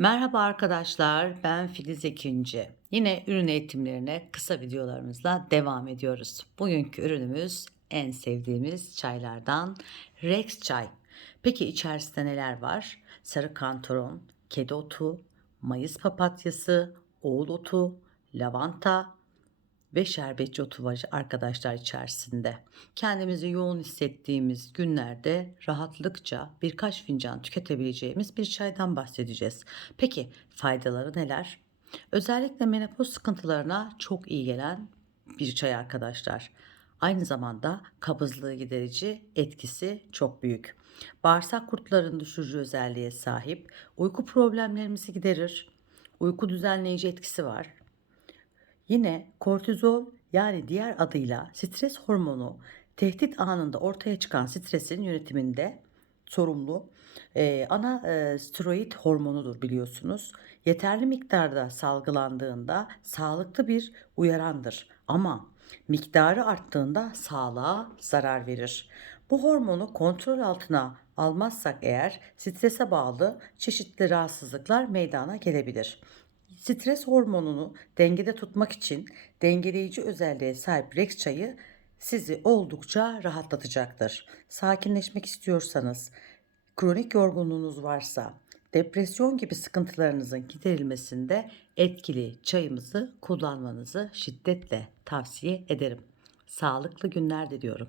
Merhaba arkadaşlar, ben Filiz Ekinci. Yine ürün eğitimlerine kısa videolarımızla devam ediyoruz. Bugünkü ürünümüz en sevdiğimiz çaylardan Rex çay. Peki içerisinde neler var? Sarı kantaron, kedi otu, mayıs papatyası, oğul otu, lavanta ve şerbetçi otu var arkadaşlar içerisinde. Kendimizi yoğun hissettiğimiz günlerde rahatlıkça birkaç fincan tüketebileceğimiz bir çaydan bahsedeceğiz. Peki faydaları neler? Özellikle menopoz sıkıntılarına çok iyi gelen bir çay arkadaşlar. Aynı zamanda kabızlığı giderici etkisi çok büyük. Bağırsak kurtlarını düşürücü özelliğe sahip, uyku problemlerimizi giderir, uyku düzenleyici etkisi var. Yine kortizol yani diğer adıyla stres hormonu tehdit anında ortaya çıkan stresin yönetiminde sorumlu e, ana e, steroid hormonudur biliyorsunuz. Yeterli miktarda salgılandığında sağlıklı bir uyarandır ama miktarı arttığında sağlığa zarar verir. Bu hormonu kontrol altına almazsak eğer strese bağlı çeşitli rahatsızlıklar meydana gelebilir. Stres hormonunu dengede tutmak için dengeleyici özelliğe sahip Rex çayı sizi oldukça rahatlatacaktır. Sakinleşmek istiyorsanız, kronik yorgunluğunuz varsa, depresyon gibi sıkıntılarınızın giderilmesinde etkili çayımızı kullanmanızı şiddetle tavsiye ederim. Sağlıklı günler diliyorum.